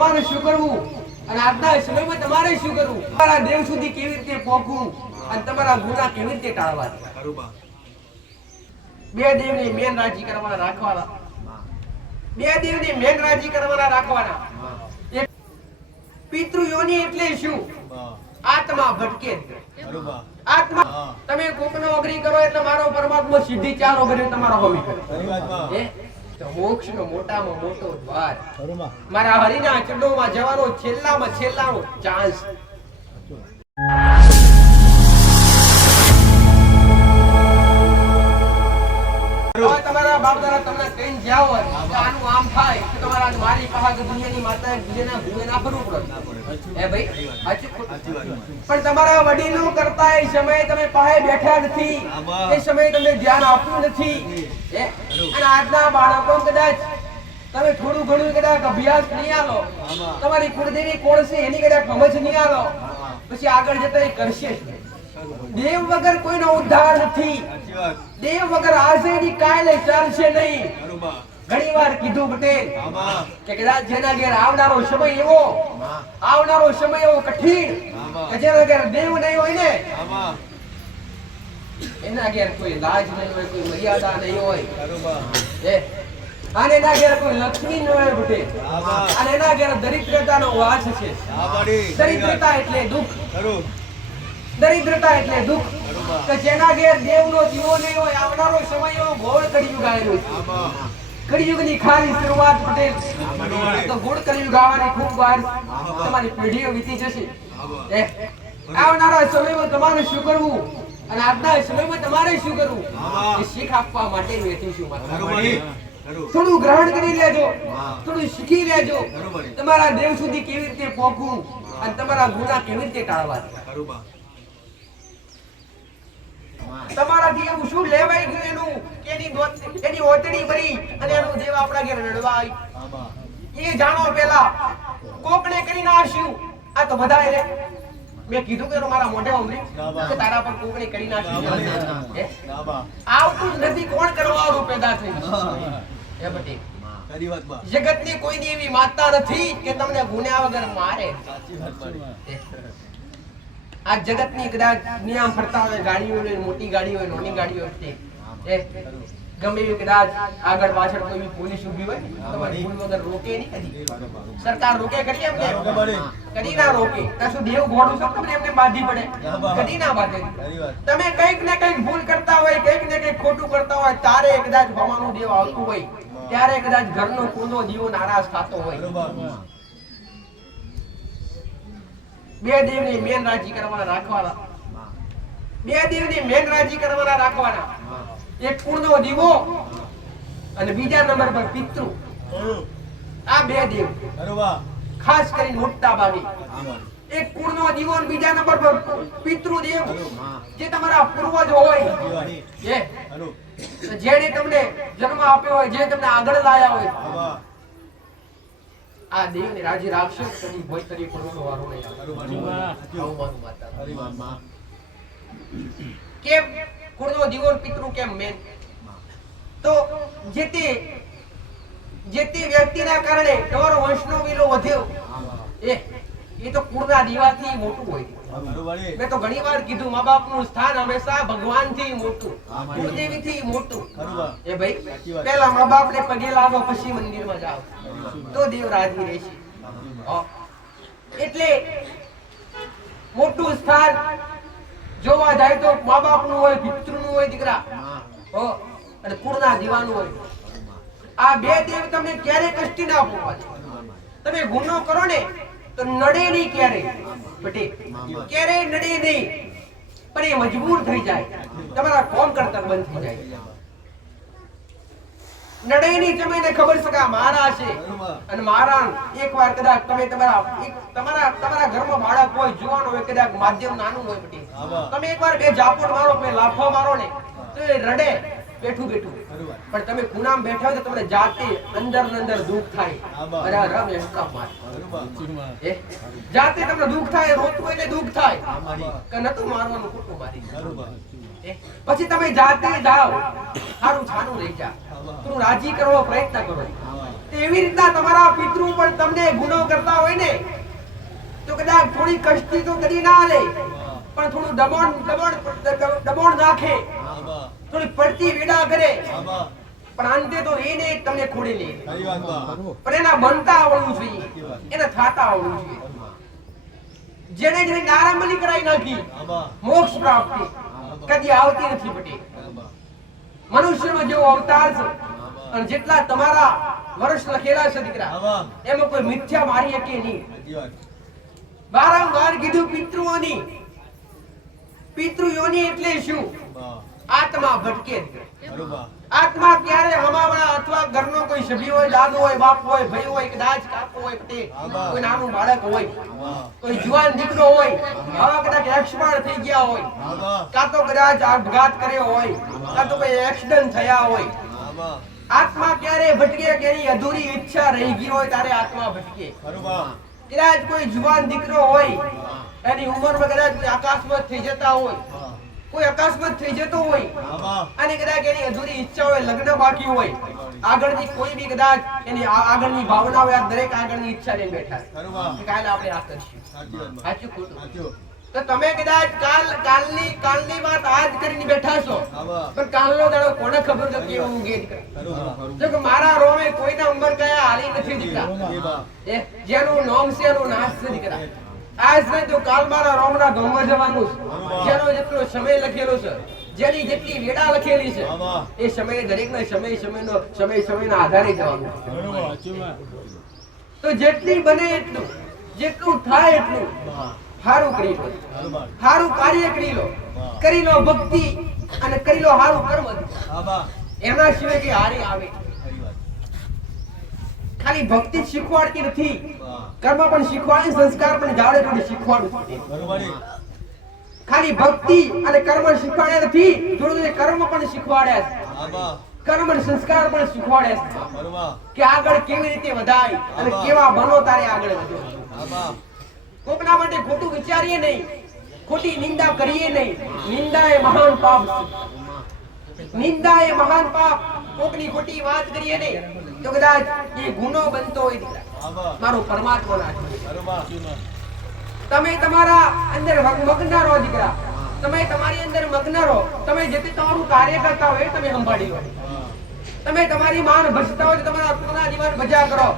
તમારે શું કરવું અને આજના સમયમાં તમારે શું કરવું, તમારા દેવ સુધી કેવી રીતે પહોંચવું અને તમારા ગુનાહ કેવી રીતે ટાળવા. બે દેવને મેન રાજી કરવાના રાખવાના, બે દેવને મેન રાજી કરવાના રાખવાના. એક પિતૃયોની એટલે શું? આત્મા ભટકે. આત્મા તમે કોકનો અગ્રી કરો એટલે મારો પરમાત્મા સીધી ચારો ભરે તમારો હોમી કરે. મોક્ષનો મોટામાં મોટો દ્વાર મારા હરિના ચરણોમાં જવાનો છેલ્લામાં છેલ્લાનો ચાન્સ. તમારા બાપ દાદા તમને કઈ જાવ આનું આમ થાય તો તમારા મારી પાસે દુનિયાની માતા દુનિયાના ભૂમે ના ફરવું પડે. ભાઈ પણ તમારા વડીલો કરતા એ સમયે તમે પાસે બેઠા નથી, એ સમયે તમને ધ્યાન આપ્યું નથી. અને આજના બાળકો કદાચ તમે થોડું ઘણું કદાચ અભ્યાસ નહીં આલો, તમારી કુળદેવી કોણ છે એની કદાચ સમજ નહીં આલો, પછી આગળ જતા એ કરશે. દેવ વગર કોઈનો ઉદ્ધાર નથી. દેવ વગર આજે ની કાલે ચાલશે નહીં. ઘણી વાર કીધું પટેલ કે કદાચ જેના ઘેર આવનારો સમય એવો કઠિન કે જેના ઘેર દેવ નહીં હોય ને એના ઘેર કોઈ લાજ નહીં હોય, કોઈ મર્યાદા નહીં હોય, અને એના ઘેર કોઈ લક્ષ્મી ન હોય પટેલ, અને એના ઘેર દરિદ્રતાનો વાસ છે. દરિદ્રતા એટલે દુઃખ, દરિદ્રતા એટલે દુઃખ. કે જેના ઘેર દેવનો દીવો નહીં હોય આવનારો સમય એવો ઘોર કળિયુગ આવેલો છે. કળિયુગની ખાલી શરૂઆત પટેલ તો ઘોર કળિયુગ આવવાની ખૂબ વાર તમારી પેઢીઓ વીતી જશે. આવનારા સમયમાં તમારે શું કરવું અને આજના સમયમાં તમારે શું કરવું એ શીખ આપવા માટે બેઠી છું. થોડું ગ્રહણ કરી લેજો, થોડું શીખી લેજો તમારા દેવ સુધી કેવી રીતે પહોંચવું અને તમારા ગુનાહ કેવી રીતે ટાળવા. તમારાથી એવું શું લેવાઈ ગયું એનું એની ઓતડી ભરી અને એનું દેવ આપણા ઘેર રડવા આવી. એ જાણો પેલા કોકને કરી નાખ્યું. આ તો બધા મેં કીધું કે મારા મોઢે ઉમરી કે તારા પર કોકને કરી નાખ્યું આવતું જ નથી. કોણ કરવાનું પેદા થઈ એ બટી જગતની કોઈની એવી માતા નથી કે તમને ગુન્યા વગર મારે. આ જગતની કદાચ નિયમ ફરતા હોય, ગાડીઓ હોય, મોટી ગાડી હોય, નાની ગાડી હોય, ગમે એવી કદાચ આગળ પાછળ કોઈ પોલીસ ઊભી હોય તમારી ભૂલ વગર રોકે નહીં. કદી સરકાર રોકે કરી એમને કદી ના રોકે. કશું દેવ ઘોડું છો તમને એમને બાંધી પડે કદી ના બાંધે. તમે કંઈક ને કંઈક ભૂલ કરતા હોય, કંઈક ને કંઈક ખોટું કરતા હોય, તારે કદાચ ભગવાનનું દેવ આવતું હોય, ત્યારે કદાચ ઘરનો કુંડો દીવો નારાજ થતો હોય. બે દેવને મેન રાજી કરવાના રાખવાના, બે દેવને મેન રાજી કરવાના રાખવાના. એક કુળનો દીવો અને બીજા નંબર પર પિતૃ. આ બે દેવ ખાસ કરીને મોટા ભાગે. એક કુળનો દીવો અને બીજા નંબર પર પિતૃદેવ જે તમારા પૂર્વજો હોય, જેણે તમને જન્મ આપ્યો હોય, જે તમને આગળ લાયા હોય, આ દેવને રાજી રાખશો કદી ભોય કરી પડવાનો વારો નહીં આવે. કેમ કુળનો દીવો પિતૃ કેમ મેન? તો જે તે વ્યક્તિના કારણે તમારો વંશનો વિલો વધ્યો એ તો કુળના દીવાથી મોટું હોય. મેં તો ઘણી વાર કીધું મા બાપનું સ્થાન હંમેશા ભગવાનથી મોટું, કુળદેવીથી મોટું. એ ભાઈ પહેલા મા બાપને પગે લાગો પછી મંદિરમાં જાઓ તો દેવ રાજી રહેશે. એટલે મોટું સ્થાન જોવા જાય તો મા બાપનું હોય, પિતૃનું હોય દીકરા, અને કુળના દીવાનું હોય. આ બે દેવ તમને ક્યારે કષ્ટી ના પહોંચે. તમે ગુનો કરો ને તો નડે નહીં ક્યારે બટે, ક્યારે નડે નહીં, પણ એ મજબૂર થઈ જાય, તમારા કોમ કરતા બંધ થઈ જાય. નડે નહીં તમને ખબર છે કે મારા છે અને મારા. એકવાર કદાચ તમે તમારા ઘરમાં બાળક હોય, જુવાન હોય, કદાચ માધ્યમ નાનું હોય બટી, તમે એકવાર બે ઝાપટ મારો, બે લાફો મારો ને તો એ રડે બેઠું બેઠું. પણ તમે ખૂણામ બેઠા હોય તો તમને જાતે અંદર ને અંદર દુઃખ થાય. અરે રમ એસકા માર જાતે તમને દુઃખ થાય, રોતું હોય ને દુઃખ થાય કે નતું મારવાનું ખોટું મારી. પછી તમે જાતે જાઓ, સારું છાનું રહી જા, તું રાજી કરવાનો પ્રયત્ન કરો. એવી રીતના તમારા પિતૃ પણ તમને ગુનો કરતા હોય ને તો કદાચ થોડી કષ્ટી તો કરી ના લે, પણ થોડું દબોણ નાખે, થોડી પડતી વેડા કરે, પણ અંતે તો એને તમને ખોડી લે. પણ એના બનતા આવડવું જોઈએ, એને થાતા આવડવું જોઈએ. જેને જેને નારામલી કરાઈ નાખી મોક્ષ પ્રાપ્તિ કદી આવતી નથી બટી. મનુષ્યનો જેવો અવતાર છે અને જેટલા તમારા વર્ષ લખેલા છે દીકરા, એમાં કોઈ મિથ્યા મારી શકે નહીં. વારંવાર કીધું પિતૃઓની, પિતૃયોની એટલે શું? આત્મા ભટકે. આત્મા ક્યારે હમાવણા અથવા ઘરનો કોઈ સભ્ય હોય, દાદો હોય, બાપ હોય, ભાઈ હોય, કદાચ કાકો હોય, કોઈ નાનું બાળક હોય, કોઈ જુવાન દીકરો હોય, આવા કદાચ એક્સપાયર થઈ ગયા હોય, કાં તો કદાચ આપઘાત કર્યો હોય, કાં તો કોઈ એક્સિડન્ટ થયા હોય, આત્મા ક્યારે ભટકે કે એની અધૂરી ઈચ્છા રહી ગઈ હોય ત્યારે આત્મા ભટકે. કદાચ કોઈ જુવાન દીકરો હોય, એની ઉંમરમાં કદાચ કોઈ અકસ્માત થઈ જતા હોય, કોઈ અકસ્માત થઈ જતો હોય અને કદાચ એની અધૂરી ઈચ્છા હોય, લગ્ન બાકી હોય, આગળની કોઈ બી કદાચ એની આગળની ભાવના હોય, દરેક આગળની ઈચ્છા લઈને બેઠા છે કે કાલે આપણે આ કરશું. સાચું ખોટું? તો તમે કદાચ કાલની વાત આજ કરીને બેઠા છો, પણ કાલનો દાડો કોને ખબર કે કેવું ઉગે? જો કે મારા રોમે કોઈના ઉંમર કયા હાલી નથી દીકરા. જેનું નામ છે એનું નાશ છે દીકરા. આજ નહીં તો કાલ મારા રોમના ગમવા જવાનું છે. જેનો જેટલો સમય લખેલો છે, જેની જેટલી વેડા લખેલી છે, એ સમય દરેકના સમયના આધારે જવાનું. તો જેટલી બને એટલું, જેટલું થાય એટલું હારું કરી લો, હારું કાર્ય કરી લો ભક્તિ અને કરી લો હારું કર્મ. એના સિવાય કે હારી આવે. ખાલી ભક્તિ જ શીખવાડતી નથી, કર્મ પણ શીખવાડે, સંસ્કાર પણ જાડે થોડી શીખવાડું. ખાલી ભક્તિ અને કર્મ શીખવાડે નથી, થોડું કર્મ પણ શીખવાડે, કર્મ અને સંસ્કાર પણ શીખવાડે કે આગળ કેવી રીતે વધાય અને કેવા બનો તારે આગળ વધો. કોકના માટે ખોટું વિચારીએ નહીં, ખોટી નિંદા કરીએ નહીં. નિંદા એ મહાન પાપ છે. નિંદા એ મહાન પાપ. કોકની ખોટી વાત કરીએ નહીં તો કદાચ એ ગુનો બનતો હોય મારો પરમાત્મા ના. તમે તમારા અંદર મગ્ન રહો દીકરા, તમે તમારી અંદર મગ્ન રહો. તમે જે તમારું કાર્ય કરતા હોય તમે સંભાળી લો. તમે તમારી માન ભજતા હોય તમારા પોતાના જીવન ભજા કરો.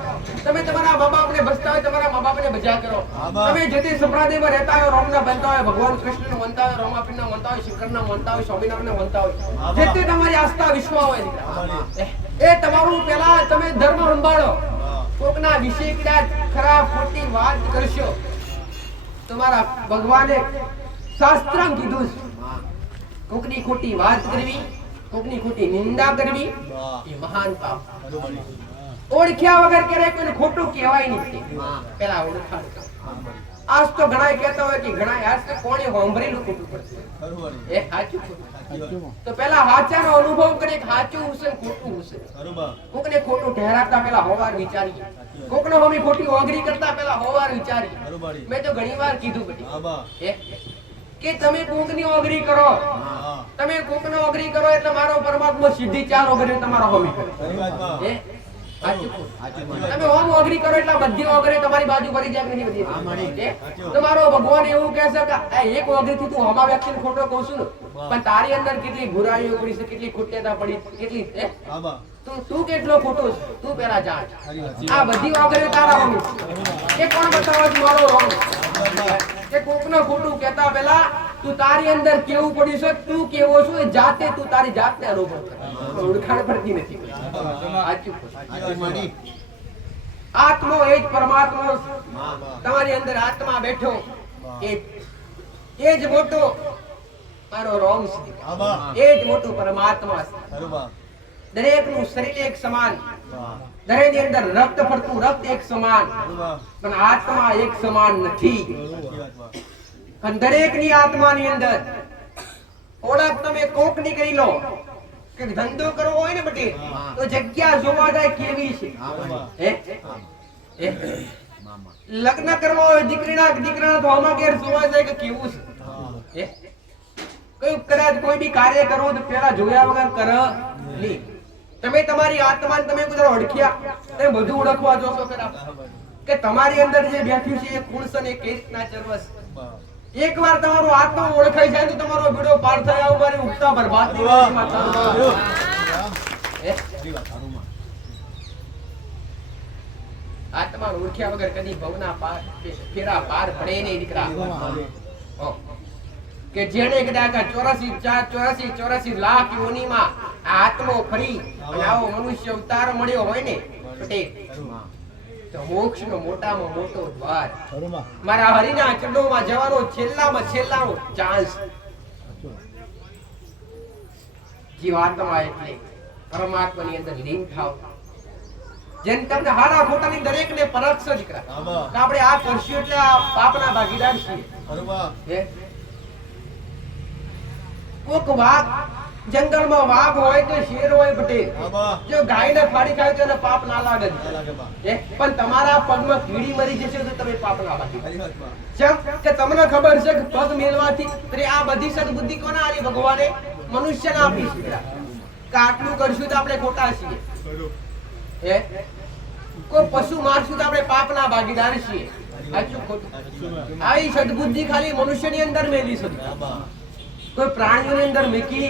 તમે તમારા મા બાપને ભજતા હોય તમારા મા બાપને ભજા કરો. તમે જે તે સંપ્રદાયમાં રહેતા હોય, રોમના બનતા હોય, ભગવાન કૃષ્ણને માનતા હોય, રોમાપીરને માનતા હોય, શંકરના માનતા હોય, સ્વામિનારાયણને માનતા હોય, જે તે તમારી આસ્થા વિશ્વાસ હોય એ તમારું પેલા તમે ધર્મ સંભાળો. કોકના વિશે કદાચ ખરાબ ખોટી વાત કરશો, તમારા ભગવાને શાસ્ત્રમાં કીધું છે કોકની ખોટી વાત કરવી, કોકની ખોટી નિંદા કરવી એ મહાન પાપ. ઓળખ્યા વગર ક્યારેય કોઈને ખોટું કહેવાય નહીં. પેલા ઓળખાણ. આજ તો ઘણા કહેતા હોય કે ઘણા આજ તો કોણે સાંભળેલું ખોટું પડશે. એ સાચું ખોટું તો પેલા સાચાનો અનુભવ કરીએ કે સાચું હશે ખોટું હશે. કોકને ખોટું ઠેરાવતા પેલા હોવાર વિચારીએ, કોકનો હમી ખોટી ઓગરી કરતા પેલા હોવાર વિચારીએ. મેં તો ઘણીવાર કીધું બધી કે તમે કોકની ઓગરી કરો, તમે કોકનો ઓગરી કરો એટલે મારો પરમાત્મા સીધી ચાર ઓગરી તમારો હોમી કરે. તમે ઓમ ઓગરી કરો એટલે બધી ઓગરી તમારી બાજુ ભરી જાય કે નહીં બધી. તમારો ભગવાન એવું કહે છે કે એક ઓગરી થી તું હમા વ્યક્તિને ખોટો કહું છું, પણ તારી અંદર કેટલી બુરાઈઓ પડી છે, કેટલી ખોટેતા પડી, કેટલી તું કેટલો ખોટો છે તું પેલા જાણ. આ બધી ઓગરી તારા હોમી છે. એ કોણ બતાવે છે મારો રોંગ? કે કોકનો ખોટું કહેતા પહેલા તું તારી અંદર કેવું પડ્યું છે, તું કેવો છો એ જાતે તું તારી જાતને અનુભવ કર. ઓળખાણ પડતી નથી. આત્મો એ જ પરમાત્મા. તમારી અંદર આત્મા બેઠો એ જ મોટો મારો રોમ છે, એ જ મોટું પરમાત્મા છે. દરેકનું શરીર એક સમાન, દરેકની અંદર રક્ત ફરતું રક્ત એક સમાન, પણ આત્મા એક સમાન નથી. અને દરેકની આત્માની અંદર ઓળખ તમે કોકની કરી લો કે ધંધો કરવો હોય ને બટી તો જગ્યા જોવા જાય કેવી છે. લગ્ન કરવા હોય દીકરીના તો આમાં ઘેર જોવા જાય કે કેવું છે. કદાચ કોઈ બી કાર્ય કરો તો પેલા જોયા વગર કર નહીં. તમે તમારી આત્માને તમે કુદર ઓળખ્યા, તમે બધું ઓળખવા જોશો ખરા. કે તમારી અંદર જે બેઠ્યું છે એ કોણ છે ને કઈ રીતના ચરવસ. એકવાર તમારો આત્મા ઓળખાઈ જાય તો તમારો બીડો પાર થાય. આવું મારી ઉગતા બરબાદ ની માતા આત્મા ઓળખ્યા વગર કદી ભવના પાર ફેરા પાર પડે નહીં દીકરા. કે જેને કદાચ 84 લાખ યોનીમાં આ આત્મો ફરી અને આવો મનુષ્ય અવતાર મળ્યો હોય ને પટેલ, તો મોક્ષનો મોટામાં મોટો દ્વાર મારા હરિના ચરણોમાં જવાનો છેલ્લામાં છેલ્લાનો ચાન્સ. જીવાત્મા એટલે પરમાત્માની અંદર લીન થાવ. જેમ તમને હારા ખોટાની દરેકને પરખ છે દીકરા. આપણે આ કરશું એટલે આ પાપના ભાગીદાર છીએ. કોક વાઘ જંગલમાં વાઘ હોય કે શેર હોય પટેલ, જો ગાયને ફાડી ખાય તો એને પાપ ના લાગે. પણ તમારા પગમાં કીડી મરી જશે તો તમે પાપ ના લાગે. કેમ કે તમને ખબર છે કે પગ મેલવાથી આ બધી સદબુદ્ધિ કોને આલી? ભગવાને મનુષ્યને આપી છે. કે આટલું કરશું તો આપણે ખોટા છીએ. કોઈ પશુ મારશું તો આપણે પાપના ભાગીદાર છીએ. આવી સદબુદ્ધિ ખાલી મનુષ્યની અંદર મેલી છે, કોઈ પ્રાણીઓની અંદર મેકી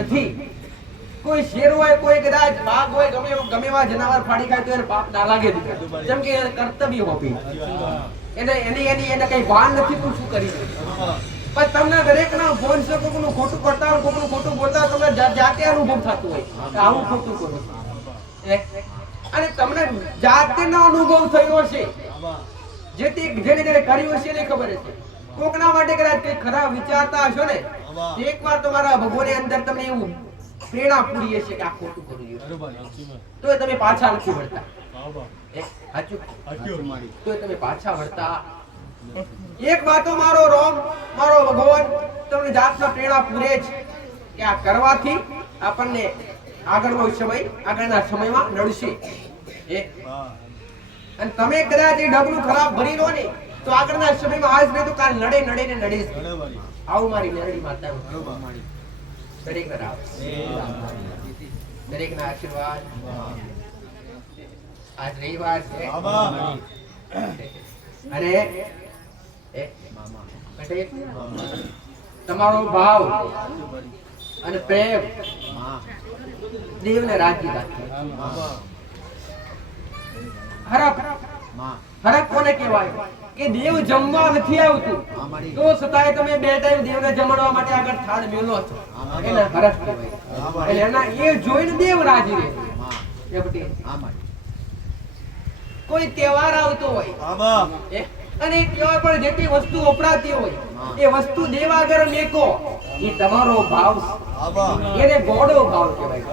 નથી. કોઈ શેર હોય, કોઈ કદાચ વાઘ હોય, ગમે એવા જનાવર ફાડી ખાય તો એને પાપ ના લાગે. જેમ કે કર્તવ્ય હોપી એને કઈ ભાન નથી તો શું કરી. પણ તમને દરેક ના ફોન છે, કોકનું ખોટું કરતા હોય, કોકનું ખોટું બોલતા તમને જાતે અનુભવ થતો હોય કે આવું ખોટું કરું. અને તમને જાતે નો અનુભવ થયો છે, જેને કર્યું છે એને ખબર છે. કોકના માટે કદાચ કઈ ખરાબ વિચારતા હશો ને, એકવાર તમારા ભગવાને અંદર તમને એવું પ્રેરણા પૂરી હશે કે આ ખોટું કરું તો તમે પાછા નથી વળતા. તો તમે પાછા વળતા. એક વાતો મારો રોમ મારો ભગવાન તમને જાતના પ્રેરણા પૂરે છે કે આ કરવાથી આપણને આગળના સમયમાં નડશે. અને તમે કદાચ એ ડગલું ખરાબ ભરી લો ને તો આગળના સમયમાં આજ નહીં તો કાલ નડે ને નડે. આવું મારી મેરડી માતા દરેક ના આશીર્વાદ. આજ રવિવાર છે અને તમારો ભાવ અને પ્રેમ દેવને રાજી રાખે. હરખ કોને કહેવાય? કે દેવ જમવા નથી આવતું તો છતાંય તમે બે ટાઈમ દેવને જમાડવા માટે આગળ થાળ મેલો છો, એને હરખ કહેવાય. એટલે એના એ જોઈને દેવ રાજી રહે. કોઈ તહેવાર આવતો હોય અને એ તહેવાર પર જેટલી વસ્તુ વપરાતી હોય એ વસ્તુ દેવ આગળ મેકો, એ તમારો ભાવ, એને ગોળો ભાવ કહેવાય.